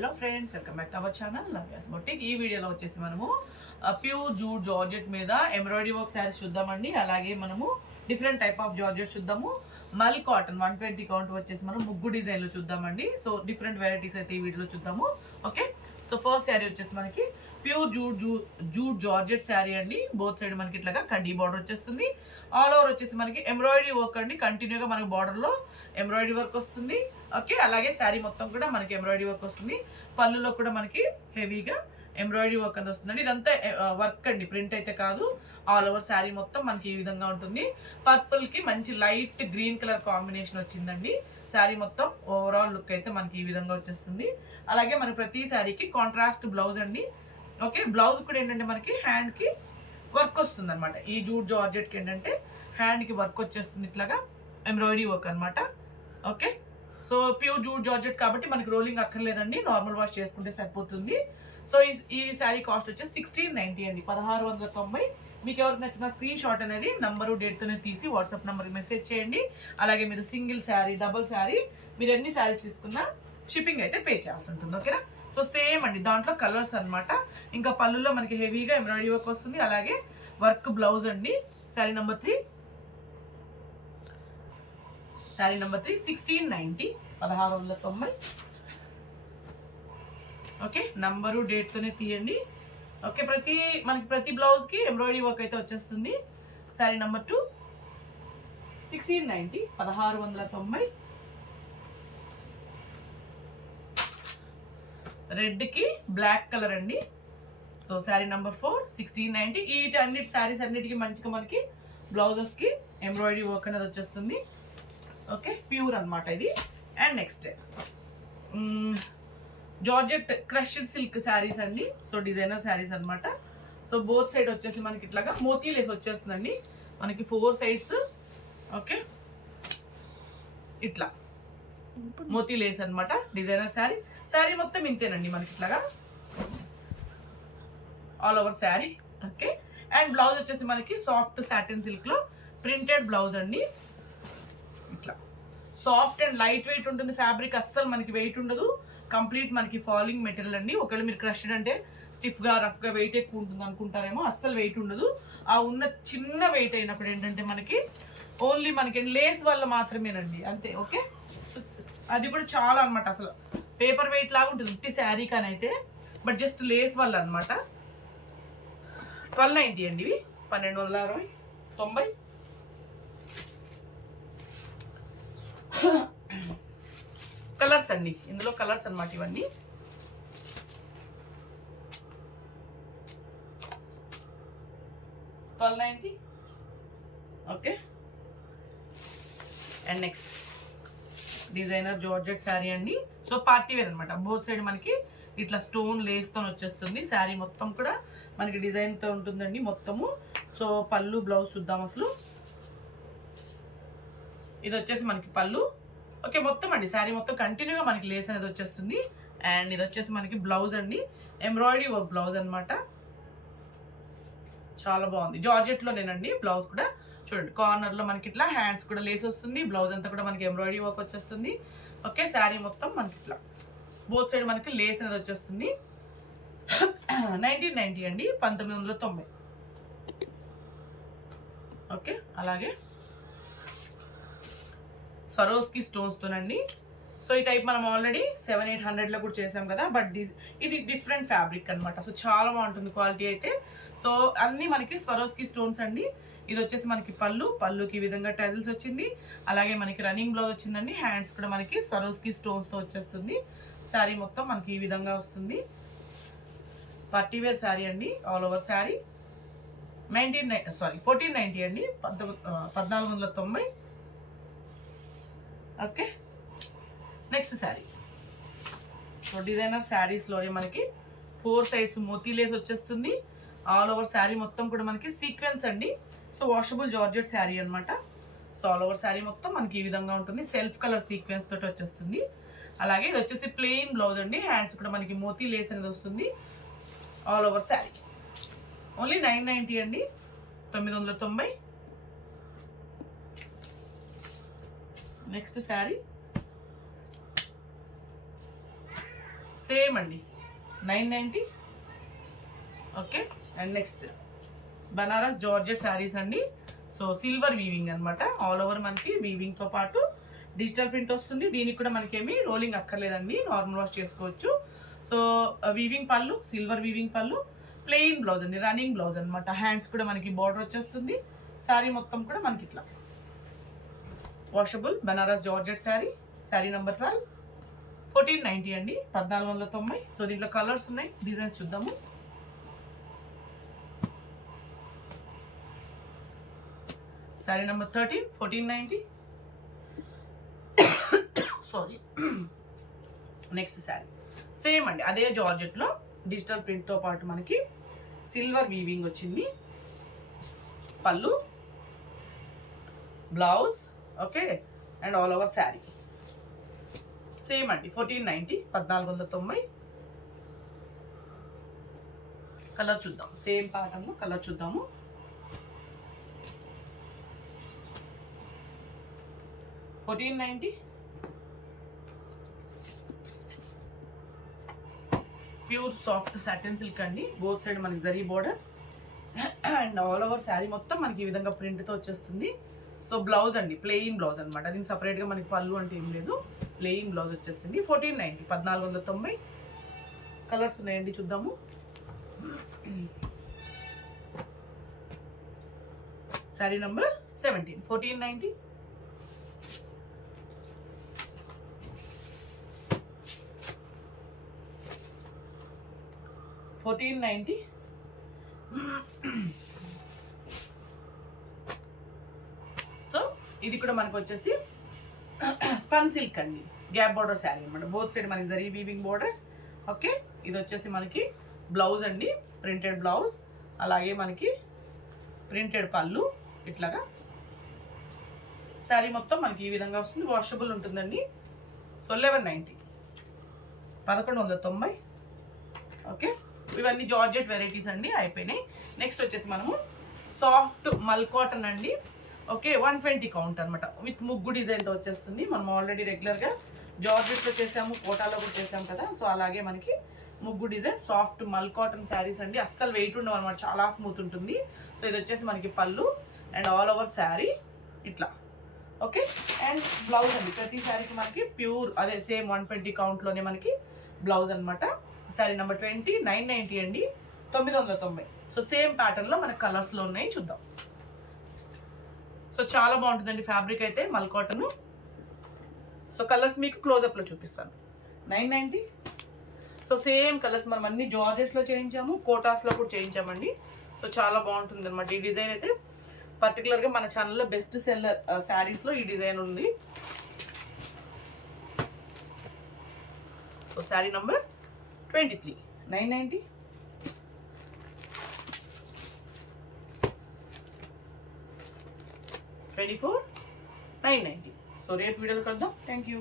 Hello friends, welcome back to our channel Navya's boutique. ఈ వీడియోలో వచ్చేసి మనము ప్యూర్ జూట్ జార్జెట్ మీద ఎంబ్రాయిడరీ వర్క్ శారీస్ చూద్దామండి. అలాగే మనము డిఫరెంట్ టైప్ ఆఫ్ జార్జెట్ చూద్దాము. మల్ కాటన్ 120 కౌంట్ వచ్చేసి మనం ముగ్గు డిజైన్లో చూద్దామండి. సో డిఫరెంట్ వెరైటీస్ అయితే ఈ వీడియోలో చూద్దాము. ఓకే, సో ఫస్ట్ శారీ వచ్చేసి మనకి ప్యూర్ జూట్ జార్జెట్ శారీ అండి. బోత్ సైడ్ మనకి ఇట్లాగా కడ్డీ బార్డర్ వచ్చేస్తుంది. ఆల్ ఓవర్ వచ్చేసి మనకి ఎంబ్రాయిడరీ వర్క్ అండి. కంటిన్యూగా మనకి బార్డర్లో ఎంబ్రాయిడరీ వర్క్ వస్తుంది. ఓకే, అలాగే శారీ మొత్తం కూడా మనకి ఎంబ్రాయిడరీ వర్క్ వస్తుంది. పళ్ళులో కూడా మనకి హెవీగా ఎంబ్రాయిడరీ వర్క్ అనేది వస్తుందండి. ఇదంతా వర్క్ అండి, ప్రింట్ అయితే కాదు. ఆల్ ఓవర్ శారీ మొత్తం మనకి ఈ విధంగా ఉంటుంది. పర్పుల్ కి మంచి లైట్ గ్రీన్ కలర్ కాంబినేషన్ వచ్చిందండి. శారీ మొత్తం ఓవరాల్ లుక్ అయితే మనకి ఈ విధంగా వచ్చేస్తుంది. అలాగే మనకి ప్రతి శారీకి కాంట్రాస్ట్ బ్లౌజ్ అండి. ఓకే, బ్లౌజ్ కూడా ఏంటంటే మనకి హ్యాండ్ కి వర్క్ వస్తుంది అనమాట. ఈ జూట్ జార్జెట్ కి ఏంటంటే హ్యాండ్ కి వర్క్ వచ్చేస్తుంది, ఇట్లాగా ఎంబ్రాయిడరీ వర్క్ అనమాట. Okay, so pure jute georgette కాబట్టి మనకి రోలింగ్ అక్కర్లేదండి, నార్మల్ వాష్ చేసుకుంటే సరిపోతుంది. సో ఈ శారీ కాస్ట్ వచ్చేసి 1690 అండి, 1690. మీకు ఎవరికి నచ్చిన స్క్రీన్ షాట్ అనేది నంబరు డేట్తోనే తీసి వాట్సాప్ నెంబర్కి మెసేజ్ చేయండి. అలాగే మీరు సింగిల్ శారీ, డబుల్ శారీ, మీరు ఎన్ని శారీస్ తీసుకున్నా షిప్పింగ్ అయితే పే చేయాల్సి ఉంటుంది. ఓకేనా, సో సేమ్ అండి, దాంట్లో కలర్స్ అనమాట. ఇంకా పళ్ళులో మనకి హెవీగా ఎంబ్రాయిడరీ వర్క్ వస్తుంది. అలాగే వర్క్ బ్లౌజ్ అండి. శారీ నెంబర్ 3 1690, 1690. ఓకే, నంబరు డేట్తోనే తీయండి. ఓకే, మనకి ప్రతి బ్లౌజ్ కి ఎంబ్రాయిడరీ వర్క్ అయితే వచ్చేస్తుంది. శారీ నెంబర్ 2 1690, 1690. రెడ్ కి బ్లాక్ కలర్ అండి. So sari number 4 1690. ఈ శారీస్ అన్నిటికీ మంచిగా మనకి బ్లౌజెస్ కి ఎంబ్రాయిడరీ వర్క్ అనేది వచ్చేస్తుంది. ఓకే, ప్యూర్ అనమాట ఇది. And next georgette crushed silk saris అండి. సో డిజైనర్ శారీస్ అనమాట. సో బోత్ సైడ్ వచ్చేసి మనకి ఇట్లాగా మోతీ లేస్ వచ్చేస్తుందండి మనకి 4 సైడ్స్. ఓకే, ఇట్లా మోతీ లేస్ అనమాట. డిజైనర్ శారీ మొత్తం ఇంతేనండి మనకి ఇట్లాగా all over sari. Okay, and blouse వచ్చేసి మనకి సాఫ్ట్ సాటిన్ సిల్క్ లో ప్రింటెడ్ బ్లౌజ్ అండి. ఇట్లా సాఫ్ట్ అండ్ లైట్ వెయిట్ ఉంటుంది ఫ్యాబ్రిక్, అస్సలు మనకి వెయిట్ ఉండదు. కంప్లీట్ మనకి ఫాలింగ్ మెటీరియల్ అండి. ఒకవేళ మీరు క్రష్డ్ అంటే స్టిఫ్ గా రఫ్ గా వెయిట్ ఎక్కువ ఉంటుంది అనుకుంటారేమో, అస్సలు వెయిట్ ఉండదు. ఆ ఉన్న చిన్న వెయిట్ అయినప్పుడు ఏంటంటే మనకి ఓన్లీ మనకి లేస్ వల్ల మాత్రమేనండి, అంతే. ఓకే, అది కూడా చాలా అనమాట, అసలు పేపర్ వెయిట్ లాగా ఉంటుంది ఉట్టి శారీ కానీ అయితే, బట్ జస్ట్ లేస్ వల్ల అనమాట. 1290 అండి ఇవి, 1290. కలర్స్ అండి, ఇందులో కలర్స్ అనమాట ఇవన్నీ. $1290. Okay, and next designer georgette sari అండి. సో పార్టీ వేర్ అనమాట. బోత్ సైడ్ మనకి ఇట్లా స్టోన్ లేస్ తో వచ్చేస్తుంది. శారీ మొత్తం కూడా మనకి డిజైన్ తో ఉంటుందండి మొత్తము. సో పళ్ళు బ్లౌజ్ చూద్దాం అసలు. ఇది వచ్చేసి మనకి పళ్ళు. ఓకే, మొత్తం అండి శారీ మొత్తం కంటిన్యూగా మనకి లేస్ అనేది వచ్చేస్తుంది. అండ్ ఇది వచ్చేసి మనకి బ్లౌజ్ అండి, ఎంబ్రాయిడరీ వర్క్ బ్లౌజ్ అనమాట. చాలా బాగుంది, జార్జెట్ లోనేనండి. బ్లౌజ్ కూడా చూడండి, కార్నర్ లో మనకి ఇట్లా హ్యాండ్స్ కూడా లేస్ వస్తుంది. బ్లౌజ్ అంతా కూడా మనకి ఎంబ్రాయిడరీ వర్క్ వచ్చేస్తుంది. ఓకే, శారీ మొత్తం మనకి ఇట్లా బోత్ సైడ్ మనకి లేస్ అనేది వచ్చేస్తుంది. 1990 అండి, 1990. ఓకే, అలాగే స్వరోస్కి స్టోన్స్ తోనండి. సో ఈ టైప్ మనం ఆల్రెడీ 700-800 లో కూడా చేసాం కదా, బట్ ఇది డిఫరెంట్ ఫ్యాబ్రిక్ అనమాట. సో చాలా బాగుంటుంది క్వాలిటీ అయితే. సో అన్ని మనకి స్వరోస్కి స్టోన్స్ అండి. ఇది వచ్చేసి మనకి పళ్ళుకి ఈ విధంగా టైల్స్ వచ్చింది. అలాగే మనకి రన్నింగ్ బ్లౌజ్ వచ్చిందండి. హ్యాండ్స్ కూడా మనకి స్వరోస్కి స్టోన్స్ తో వచ్చేస్తుంది. శారీ మొత్తం మనకి ఈ విధంగా వస్తుంది. పార్టీ వేర్ శారీ అండి, ఆల్ ఓవర్ శారీ. 1490 అండి, 1490. Okay, next sari. So designer శారీస్లోనే మనకి 4 సైడ్స్ మోతీ లేస్ వచ్చేస్తుంది. ఆల్ ఓవర్ శారీ మొత్తం కూడా మనకి సీక్వెన్స్ అండి. సో వాషబుల్ జార్జెట్ శారీ అనమాట. సో ఆల్ ఓవర్ శారీ మొత్తం మనకి ఈ విధంగా ఉంటుంది. సెల్ఫ్ కలర్ సీక్వెన్స్ తోటి వచ్చేస్తుంది. అలాగే ఇది వచ్చేసి ప్లెయిన్ బ్లౌజ్ అండి. హ్యాండ్స్ కూడా మనకి మోతీ లేస్ అనేది వస్తుంది. ఆల్ ఓవర్ శారీ ఓన్లీ 990 అండి, 990. నెక్స్ట్ శారీ సేమ్ అండి 990. Okay, and next Banaras georgette saris అండి. సో సిల్వర్ వీవింగ్ అనమాట, ఆల్ ఓవర్ మనకి వీవింగ్తో పాటు డిజిటల్ ప్రింట్ వస్తుంది. దీనికి కూడా మనకేమి రోలింగ్ అక్కర్లేదండి, నార్మల్ వాష్ చేసుకోవచ్చు. సో వీవింగ్ పళ్ళు, సిల్వర్ వీవింగ్ పళ్ళు, ప్లెయిన్ బ్లౌజ్ అండి, రన్నింగ్ బ్లౌజ్ అనమాట. హ్యాండ్స్ కూడా మనకి బార్డర్ వచ్చేస్తుంది. శారీ మొత్తం కూడా మనకి ఇట్లా washable Banaras georgette sari. Sari number 12, 1490 అండి, 1490. సో దీంట్లో కలర్స్ ఉన్నాయి, డిజైన్స్ చూద్దాము. Sari number 13, 1490. Sorry, next sari same అండి, అదే జార్జెట్లో డిజిటల్ ప్రింట్తో పాటు మనకి సిల్వర్ వీవింగ్ వచ్చింది. పళ్ళు, blouse, okay, and all over sari same అండి 1490, 1490. కలర్ చూద్దాం, సేమ్ ప్యాటర్న్ కలర్ చూద్దాము. $1490. ప్యూర్ సాఫ్ట్ సాటిన్ సిల్క్ అండి, బోత్ సైడ్ మనకి zari border and all over sari మొత్తం మనకి ఈ విధంగా ప్రింట్తో వచ్చేస్తుంది. సో బ్లౌజ్ అండి, ప్లెయిన్ బ్లౌజ్ అనమాట, దీనికి సపరేట్గా మనకి పళ్ళు అంటే ఏం లేదు, ప్లెయిన్ బ్లౌజ్ వచ్చేస్తుంది. 1490, 1490. కలర్స్ ఉన్నాయండి, చూద్దాము. శారీ నెంబర్ 17, 1490. $1490. సో ఇది కూడా మనకు వచ్చేసి స్పన్ సిల్క్ అండి, గ్యాప్ బోర్డర్ శారీ అనమాట, బోత్ సైడ్ మనకి జరీ వీవింగ్ బోర్డర్స్. ఓకే, ఇది వచ్చేసి మనకి బ్లౌజ్ అండి, ప్రింటెడ్ బ్లౌజ్, అలాగే మనకి ప్రింటెడ్ పళ్ళు ఇట్లాగా. శారీ మొత్తం మనకి ఈ విధంగా వస్తుంది, వాషబుల్ ఉంటుందండి. సో 1190, 1190. ఓకే, ఇవన్నీ జార్జెట్ వెరైటీస్ అండి, అయిపోయినాయి. నెక్స్ట్ వచ్చేసి మనము సాఫ్ట్ మల్ కాటన్ అండి. ఓకే, 120 కౌంట్ అనమాట, విత్ ముగ్గు డిజైన్తో వచ్చేస్తుంది. మనం ఆల్రెడీ రెగ్యులర్గా జార్జెట్లో చేసాము, కోటాలో కూడా చేసాము కదా, సో అలాగే మనకి ముగ్గు డిజైన్ సాఫ్ట్ మల్ కాటన్ శారీస్ అండి. అస్సలు వెయిట్ ఉండవు అనమాట, చాలా స్మూత్ ఉంటుంది. సో ఇది వచ్చేసి మనకి పళ్ళు అండ్ ఆల్ ఓవర్ శారీ ఇట్లా. ఓకే, అండ్ బ్లౌజ్ అండి, ప్రతి శారీకి మనకి ప్యూర్ అదే సేమ్ 120 కౌంట్లోనే మనకి బ్లౌజ్ అనమాట. శారీ నెంబర్ 20, 990 అండి, 990. సో సేమ్ ప్యాటర్న్లో మనకి కలర్స్లో ఉన్నాయి, చూద్దాం. సో చాలా బాగుంటుందండి ఫ్యాబ్రిక్ అయితే, మల్ కాటన్. సో కలర్స్ మీకు క్లోజప్లో చూపిస్తాను. 990. సో సేమ్ కలర్స్ మనం అన్ని జార్జెట్స్లో చేయించాము, కోటాస్లో కూడా చేయించామండి. సో చాలా బాగుంటుంది అనమాట ఈ డిజైన్ అయితే. పర్టికులర్గా మన ఛానల్లో బెస్ట్ సెల్లర్ శారీస్లో ఈ డిజైన్ ఉంది. So sari number 23, 990. $24, 990. సో రేపు వీడియోలో కలుద్దాం. Thank you.